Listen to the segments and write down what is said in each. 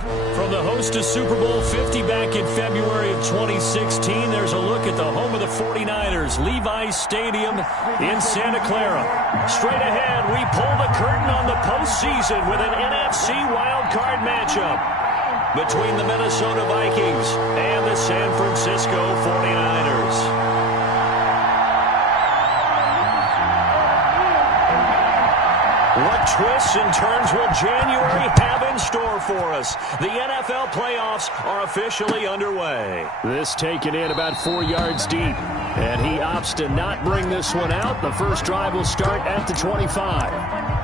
From the host to Super Bowl 50 back in February of 2016, there's a look at the home of the 49ers, Levi's Stadium in Santa Clara. Straight ahead, we pull the curtain on the postseason with an NFC wildcard matchup between the Minnesota Vikings and the San Francisco 49ers. What twists and turns will January have in store for us? The NFL playoffs are officially underway. This taken in about 4 yards deep, and he opts to not bring this one out. The first drive will start at the 25.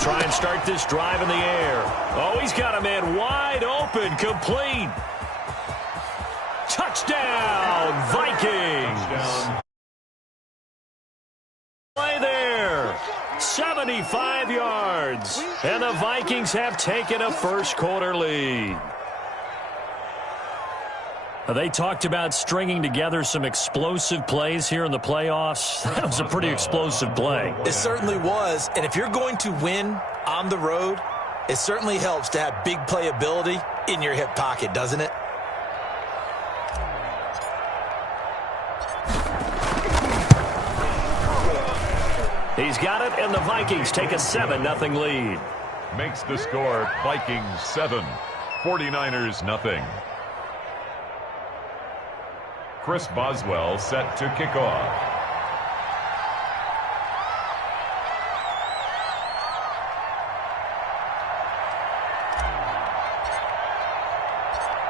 Try and start this drive in the air. Oh, he's got a man wide open, complete. Touchdown, Vikings. Play there. 75 yards. And the Vikings have taken a first-quarter lead. They talked about stringing together some explosive plays here in the playoffs. That was a pretty explosive play. It certainly was. And if you're going to win on the road, it certainly helps to have big playability in your hip pocket, doesn't it? He's got it, and the Vikings take a 7-0 lead. Makes the score Vikings 7, 49ers nothing. Chris Boswell set to kick off.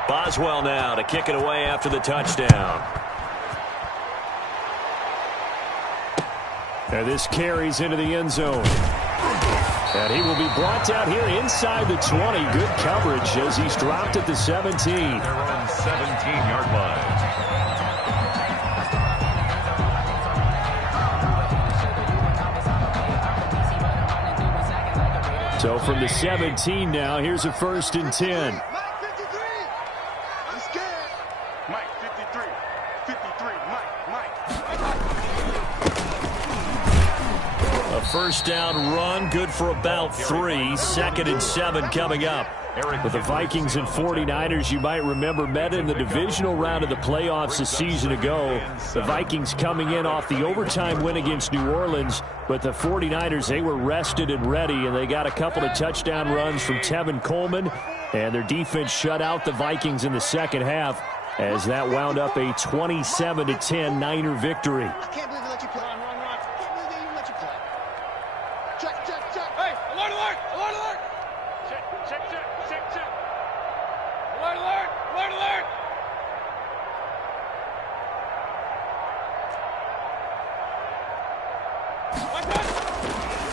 Boswell now to kick it away after the touchdown. And this carries into the end zone. And he will be brought down here inside the 20. Good coverage as he's dropped at the 17. They're on 17-yard line. So from the 17 now, here's a 1st and 10. Mike 53. I'm scared. Mike 53. 53. Mike. A first down run, good for about 3. 2nd and 7 coming up. With the Vikings and 49ers, you might remember, met in the divisional round of the playoffs a season ago. The Vikings coming in off the overtime win against New Orleans. But the 49ers, they were rested and ready, and they got a couple of touchdown runs from Tevin Coleman. And their defense shut out the Vikings in the second half as that wound up a 27-10 Niner victory. I can't believe they let you play. Run. I can't believe they even let you play. Check. Hey, alert. Check. Alert.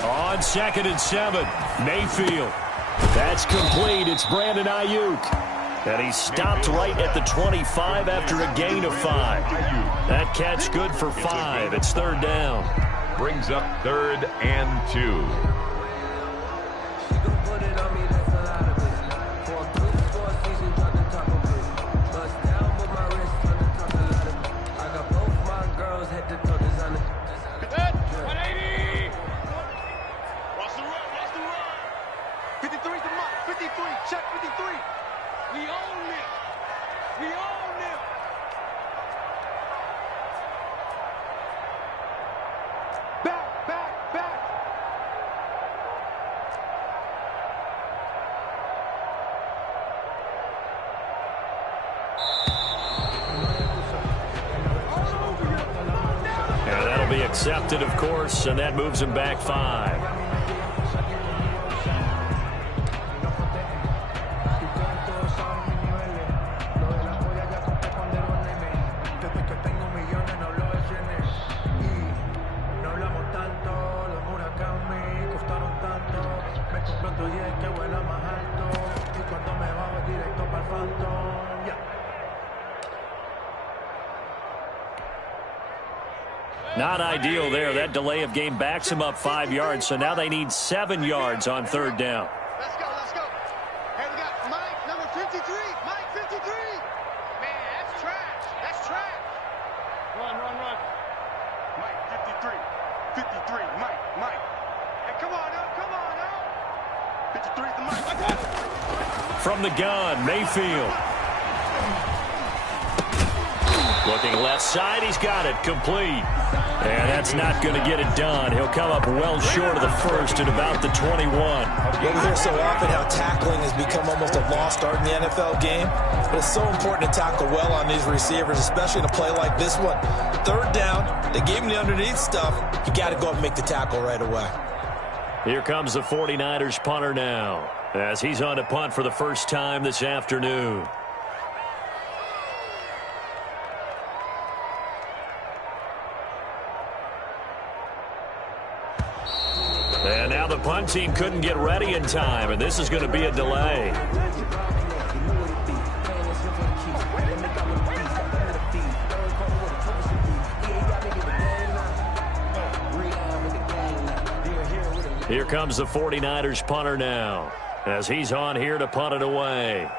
On 2nd and 7, Mayfield. That's complete. It's Brandon Ayuk. And he stopped right at the 25 after a gain of 5. That catch good for 5. It's 3rd down. Brings up 3rd and 2. Accepted, of course, and that moves him back 5. Not ideal there. That delay of game backs them up 5 yards, so now they need 7 yards on third down. Let's go, let's go. Hey, we got Mike, number 53. Mike, 53. Man, that's trash. That's trash. Run. Mike, 53. 53. Mike. Hey, come on now. 53 is the Mike. From the gun, Mayfield. Looking left side, he's got it, complete. And that's not going to get it done. He'll come up well short of the first at about the 21. We hear so often how tackling has become almost a lost art in the NFL game. But it's so important to tackle well on these receivers, especially in a play like this one. Third down, they gave him the underneath stuff. You got to go up and make the tackle right away. Here comes the 49ers punter now, as he's on to punt for the first time this afternoon. And now the punt team couldn't get ready in time, and this is going to be a delay. Here comes the 49ers punter now, as he's on here to punt it away.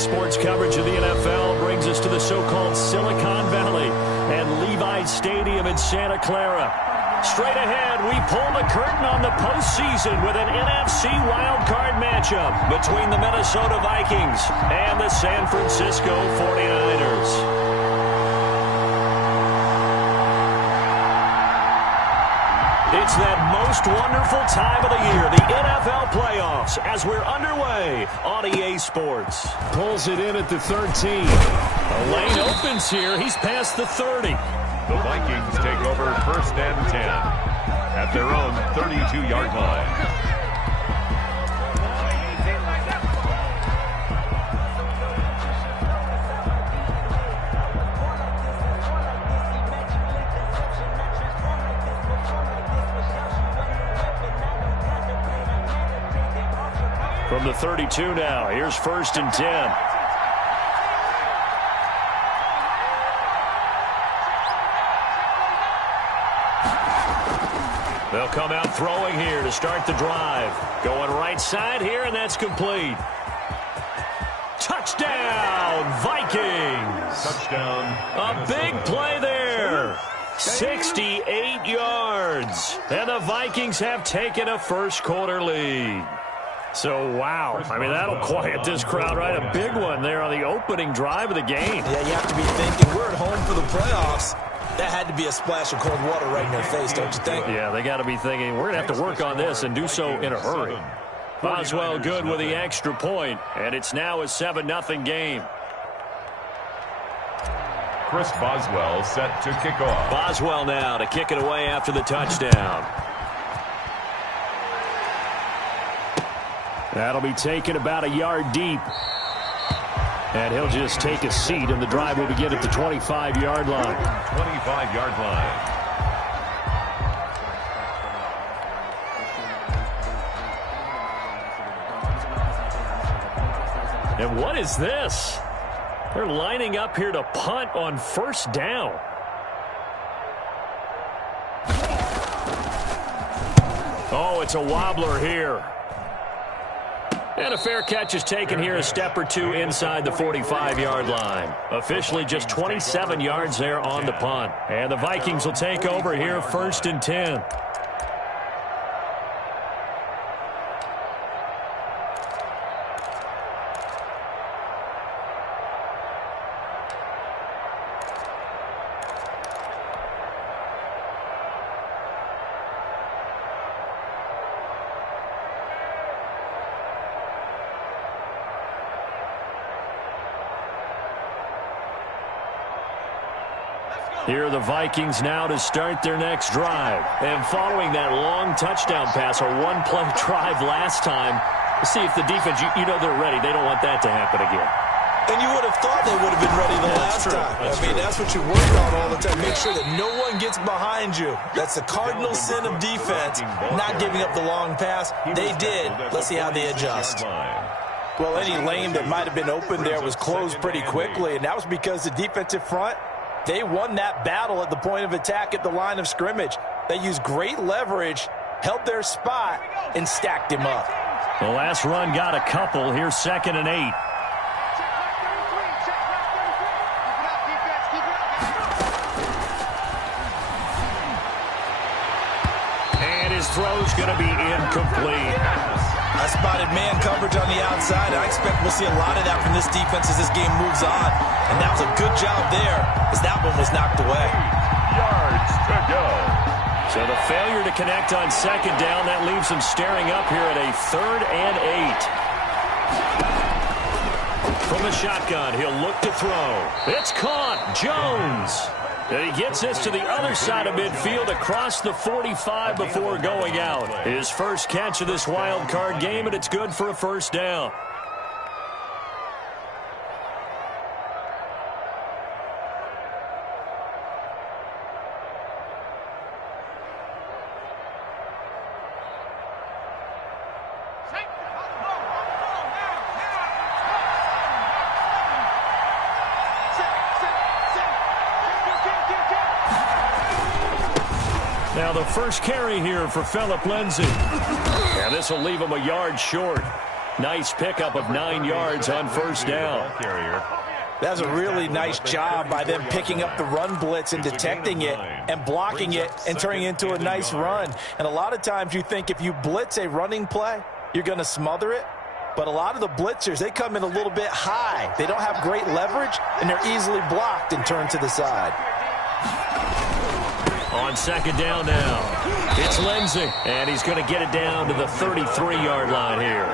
Sports coverage of the NFL brings us to the so-called Silicon Valley and Levi's Stadium in Santa Clara. Straight ahead, we pull the curtain on the postseason with an NFC wildcard matchup between the Minnesota Vikings and the San Francisco 49ers. It's that most wonderful time of the year, the NFL playoffs, as we're underway on EA Sports. Pulls it in at the 13. A lane opens here. He's past the 30. The Vikings take over 1st and 10 at their own 32-yard line. From the 32 now, here's 1st and 10. They'll come out throwing here to start the drive. Going right side here, and that's complete. Touchdown, Vikings! Touchdown. A big play there. 68 yards. And the Vikings have taken a first-quarter lead. So, wow. I mean, that'll quiet this crowd, right? A big one there on the opening drive of the game. Yeah, you have to be thinking, we're at home for the playoffs. That had to be a splash of cold water right in their face, don't you think? Yeah, they got to be thinking, we're going to have to work on this and do so in a hurry. Boswell good with the extra point, and it's now a 7-0 game. Chris Boswell set to kick off. Boswell now to kick it away after the touchdown. That'll be taken about a yard deep. And he'll just take a seat, and the drive will begin at the 25-yard line. 25-yard line. And what is this? They're lining up here to punt on 1st down. Oh, it's a wobbler here. And a fair catch is taken here a step or two inside the 45-yard line. Officially just 27 yards there on the punt. And the Vikings will take over here 1st and 10. Here are the Vikings now to start their next drive. And following that long touchdown pass, a one-play drive last time, let's see if the defense, you know they're ready. They don't want that to happen again. And you would have thought they would have been ready the last time. That's what you work on all the time. Make sure that no one gets behind you. That's the cardinal sin of defense, not giving up the long pass. They did. Let's see how they adjust. Well, any lane that might have been open there was closed pretty quickly, and that was because the defensive front, they won that battle at the point of attack at the line of scrimmage. They used great leverage, held their spot, and stacked him up. The last run got a couple. Here's 2nd and 8. And his throw's going to be incomplete. I spotted man coverage on the outside. I expect we'll see a lot of that from this defense as this game moves on. And that was a good job there as that one was knocked away. Yards to go. So the failure to connect on 2nd down, that leaves him staring up here at a 3rd and 8. From the shotgun, he'll look to throw. It's caught. Jones. And he gets this to the other side of midfield across the 45 before going out. His first catch of this wild card game, and it's good for a 1st down. Now the first carry here for Phillip Lindsay. And this will leave him a yard short. Nice pickup of 9 yards on first down. That's a really nice job by them picking up the run blitz and detecting it and blocking it and turning it into a nice run. And a lot of times you think if you blitz a running play, you're going to smother it. But a lot of the blitzers, they come in a little bit high. They don't have great leverage, and they're easily blocked and turned to the side. On second down now, it's Lindsey, and he's going to get it down to the 33-yard line here.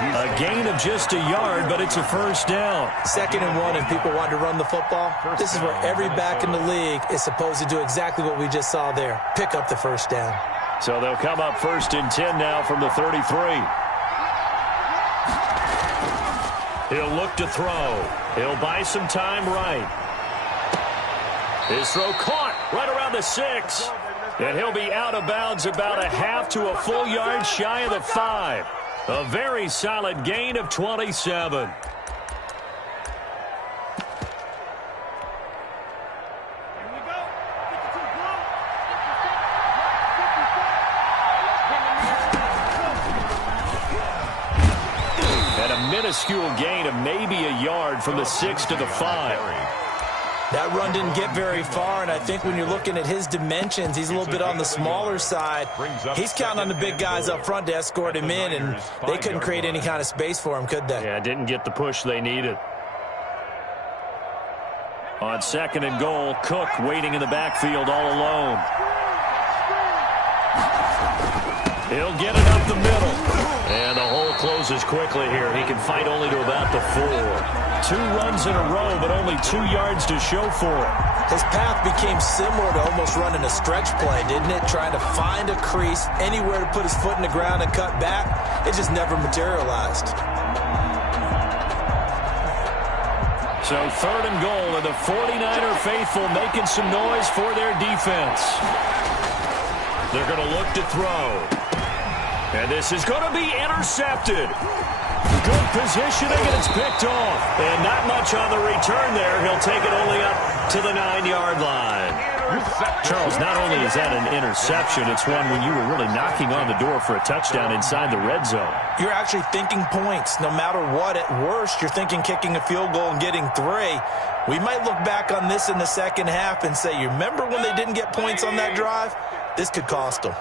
A gain of just a yard, but it's a first down. 2nd and 1, and people want to run the football. This is where every back in the league is supposed to do exactly what we just saw there, pick up the first down. So they'll come up 1st and 10 now from the 33. He'll look to throw. He'll buy some time right. His throw caught right around the 6. And he'll be out of bounds about a half to a full yard shy of the 5. A very solid gain of 27. Minuscule gain of maybe a yard from the 6 to the 5. That run didn't get very far, and I think when you're looking at his dimensions, he's a little bit on the smaller side. He's counting on the big guys up front to escort him in, and they couldn't create any kind of space for him, could they? Yeah, didn't get the push they needed. On 2nd and goal, Cook waiting in the backfield all alone. He'll get it up the middle. And the hole closes quickly here. He can fight only to about the 4. 2 runs in a row, but only 2 yards to show for it. His path became similar to almost running a stretch play, didn't it? Trying to find a crease, anywhere to put his foot in the ground and cut back. It just never materialized. So 3rd and goal, and the 49er faithful making some noise for their defense. They're going to look to throw. And this is going to be intercepted. Good positioning, and it's picked off. And not much on the return there. He'll take it only up to the 9-yard line. Charles, not only is that an interception, it's one when you were really knocking on the door for a touchdown inside the red zone. You're actually thinking points. No matter what, at worst, you're thinking kicking a field goal and getting 3. We might look back on this in the second half and say, you remember when they didn't get points on that drive? This could cost them.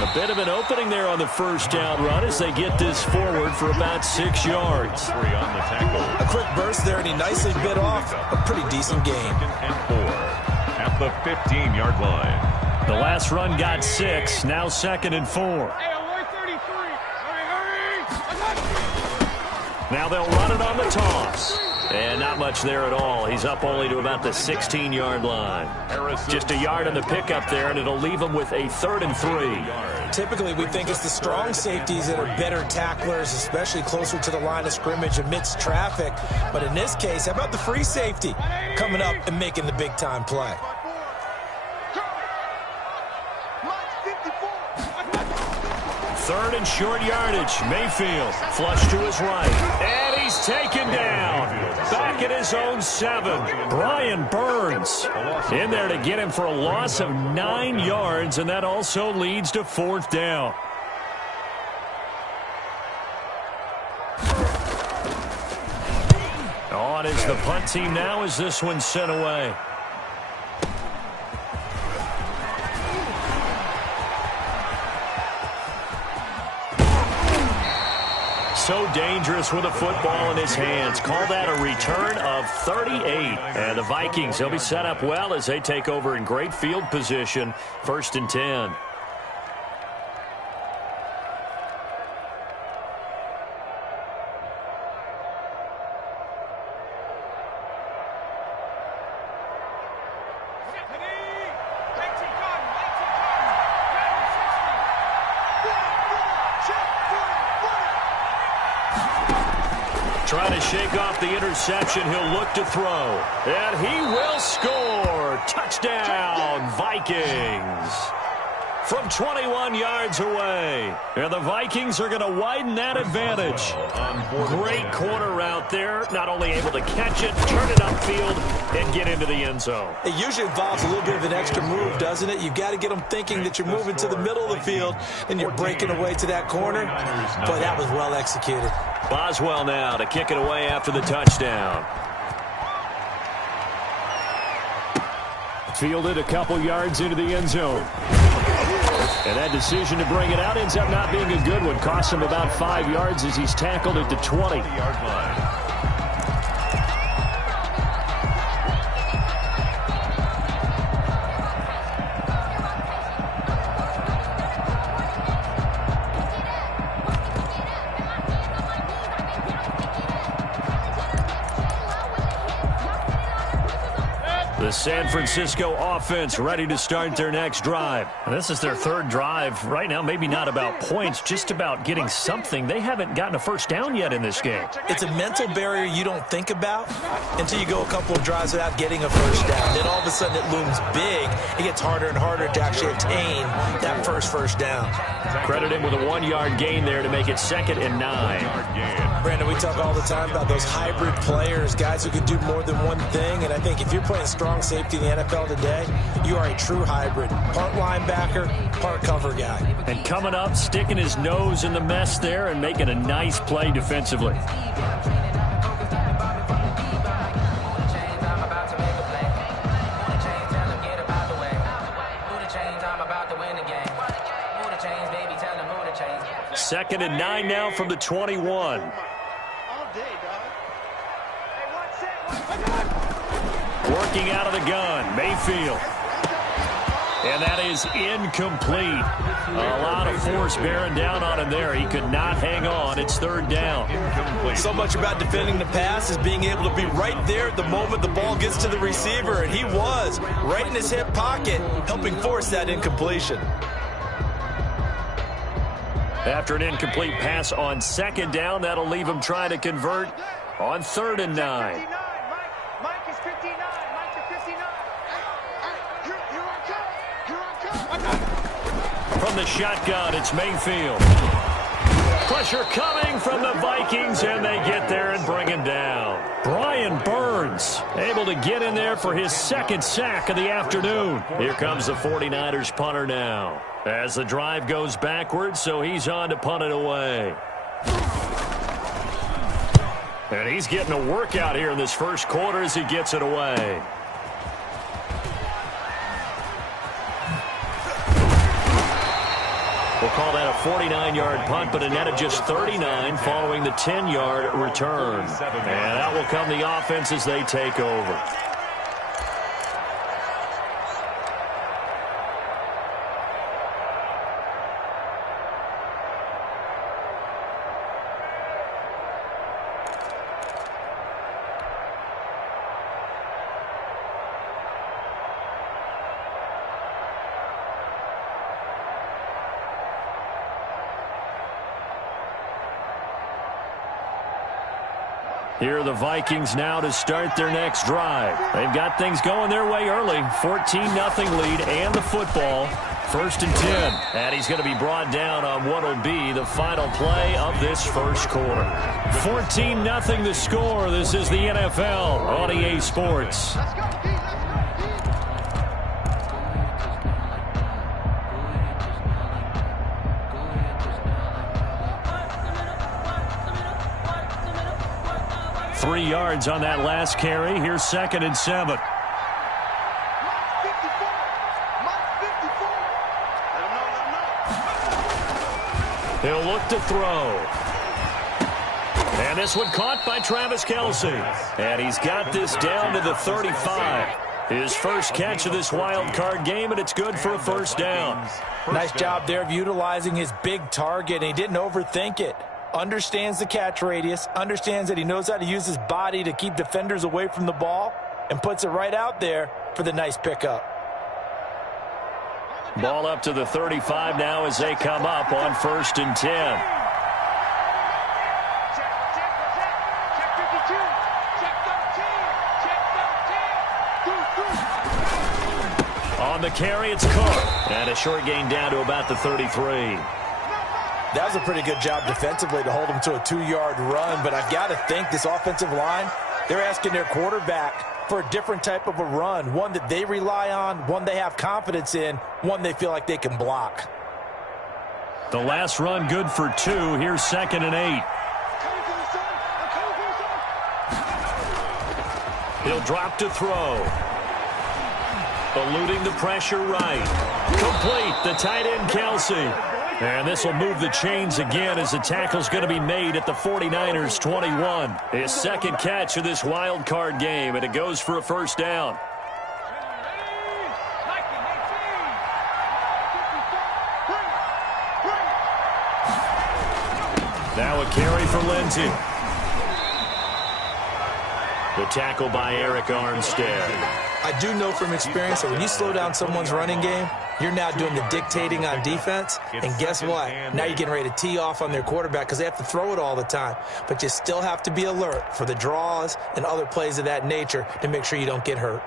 A bit of an opening there on the first down run as they get this forward for about 6 yards. A quick burst there, and he nicely bit off a pretty decent gain. 2nd and 4 at the 15-yard line. The last run got 6, now 2nd and 4. Now they'll run it on the toss. And not much there at all. He's up only to about the 16-yard line. Just a yard on the pickup there, and it'll leave him with a 3rd and 3. Typically, we think it's the strong safeties that are better tacklers, especially closer to the line of scrimmage amidst traffic. But in this case, how about the free safety coming up and making the big-time play? Third and short yardage. Mayfield flush to his right. And he's taken down. Back at his own 7. Brian Burns in there to get him for a loss of 9 yards, and that also leads to 4th down. On is the punt team now as this one's sent away. So dangerous with a football in his hands. Call that a return of 38. And the Vikings, they'll be set up well as they take over in great field position. 1st and 10. Trying to shake off the interception. He'll look to throw. And he will score. Touchdown, Vikings. from 21 yards away. And the Vikings are going to widen that advantage. Great corner route there. Not only able to catch it, turn it upfield, and get into the end zone. It usually involves a little bit of an extra move, doesn't it? You've got to get them thinking that you're moving to the middle of the field and you're breaking away to that corner. But that was well executed. Boswell now to kick it away after the touchdown. Fielded a couple yards into the end zone. And that decision to bring it out ends up not being a good one. Costs him about 5 yards as he's tackled at the 20-yard line. The San Francisco offense ready to start their next drive. And this is their third drive. Right now, maybe not about points, just about getting something. They haven't gotten a first down yet in this game. It's a mental barrier you don't think about until you go a couple of drives without getting a first down. Then all of a sudden it looms big. It gets harder and harder to actually attain that first down. Credit him with a 1-yard gain there to make it 2nd and 9. Brandon, we talk all the time about those hybrid players, guys who can do more than one thing. And I think if you're playing strong safety in the NFL today, you are a true hybrid. Part linebacker, part cover guy. And coming up, sticking his nose in the mess there and making a nice play defensively. Second and 9 now from the 21. Working out of the gun, Mayfield. And that is incomplete. A lot of force bearing down on him there. He could not hang on. It's 3rd down. Incomplete. So much about defending the pass is being able to be right there at the moment the ball gets to the receiver. And he was right in his hip pocket, helping force that incompletion. After an incomplete pass on 2nd down, that'll leave him trying to convert on 3rd and 9. Mike is 59. Mike is 59. Here I come. From the shotgun, it's Mayfield. Pressure coming from the Vikings, and they get there and bring him down. Brian Burns able to get in there for his 2nd sack of the afternoon. Here comes the 49ers punter now. As the drive goes backwards, so he's on to punt it away. And he's getting a workout here in this first quarter as he gets it away. We'll call that a 49-yard punt, but a net of just 39 following the 10-yard return. And out will come the offense as they take over. Here are the Vikings now to start their next drive. They've got things going their way early. 14-0 lead and the football. 1st and 10. And he's going to be brought down on what will be the final play of this first quarter. 14-0 the score. This is the NFL on EA Sports. Let's go, Pete. Let's go, Pete. 3 yards on that last carry. Here's 2nd and 7. Mike 54. Mike 54. Let him know, let him know. He'll look to throw. And this one caught by Travis Kelce. And he's got this down to the 35. His first catch of this wild card game, and it's good for a 1st down. Nice job there of utilizing his big target, and he didn't overthink it. Understands the catch radius, understands that he knows how to use his body to keep defenders away from the ball, and puts it right out there for the nice pickup. Ball up to the 35 now as they come up on 1st and 10. Check 52. Check 13. Check 13. On the carry, it's Cook. And a short gain down to about the 33. That was a pretty good job defensively to hold him to a 2-yard run, but I've got to think this offensive line, they're asking their quarterback for a different type of a run, one that they rely on, one they have confidence in, one they feel like they can block. The last run good for 2. Here's 2nd and 8. He'll drop to throw. Eluding the pressure right. Complete. The tight end, Kelsey. And this will move the chains again as the tackle's going to be made at the 49ers 21. His second catch of this wild card game, and it goes for a first down. Now a carry for Lindsey. The tackle by Eric Armstead. I do know from experience that when you slow down someone's running game, you're now doing the dictating on defense. And guess what? Now you're getting ready to tee off on their quarterback because they have to throw it all the time. But you still have to be alert for the draws and other plays of that nature to make sure you don't get hurt.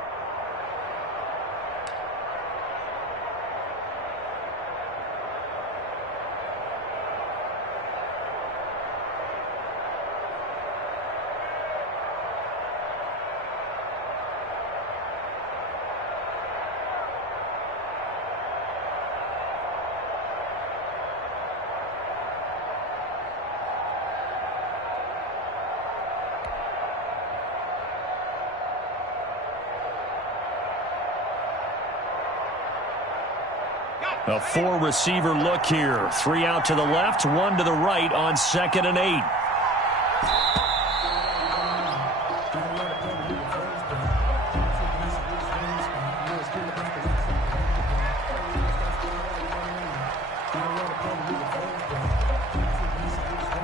A 4-receiver look here. 3 out to the left, 1 to the right on 2nd and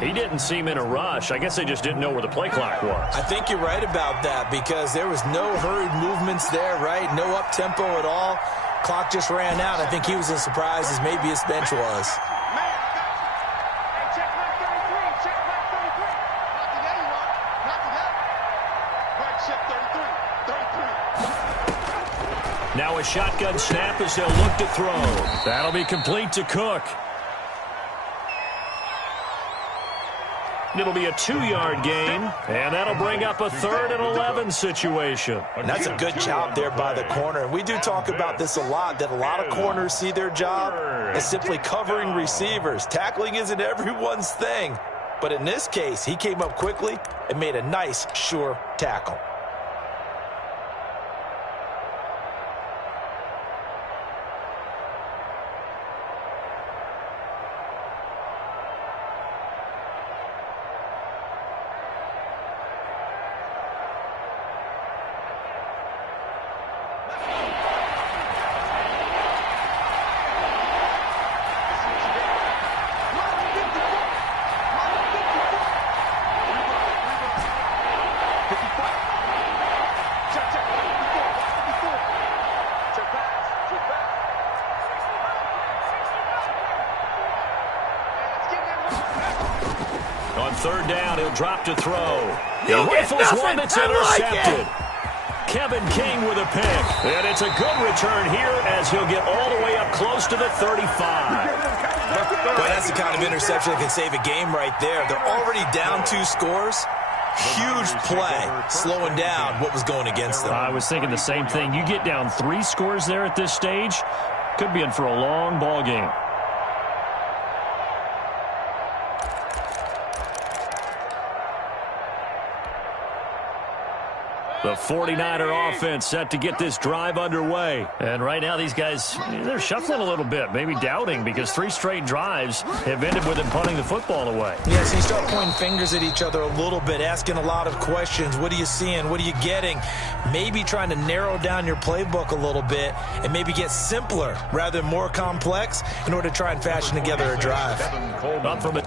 8. He didn't seem in a rush. I guess they just didn't know where the play clock was. I think you're right about that because there was no hurried movements there, right? No up-tempo at all. Clock just ran out. I think he was as surprised as maybe his bench was. Now a shotgun snap as they'll look to throw. That'll be complete to Cook. It'll be a 2-yard gain, and that'll bring up a 3rd and 11 situation. And that's a good job there by the corner. And we do talk about this a lot, that a lot of corners see their job as simply covering receivers. Tackling isn't everyone's thing. But in this case, he came up quickly and made a nice, sure tackle. On 3rd down, he'll drop to throw. He rifles one that's intercepted. Kevin King with a pick. And it's a good return here as he'll get all the way up close to the 35. Boy, that's the kind of interception that can save a game right there. They're already down 2 scores. Huge play, slowing down what was going against them. I was thinking the same thing. You get down 3 scores there at this stage, could be in for a long ball game. The 49er offense set to get this drive underway. And right now these guys, they're shuffling a little bit, maybe doubting, because 3 straight drives have ended with them punting the football away. Yeah, so you start pointing fingers at each other a little bit, asking a lot of questions. What are you seeing? What are you getting? Maybe trying to narrow down your playbook a little bit and maybe get simpler rather than more complex in order to try and fashion together a drive. Up from it.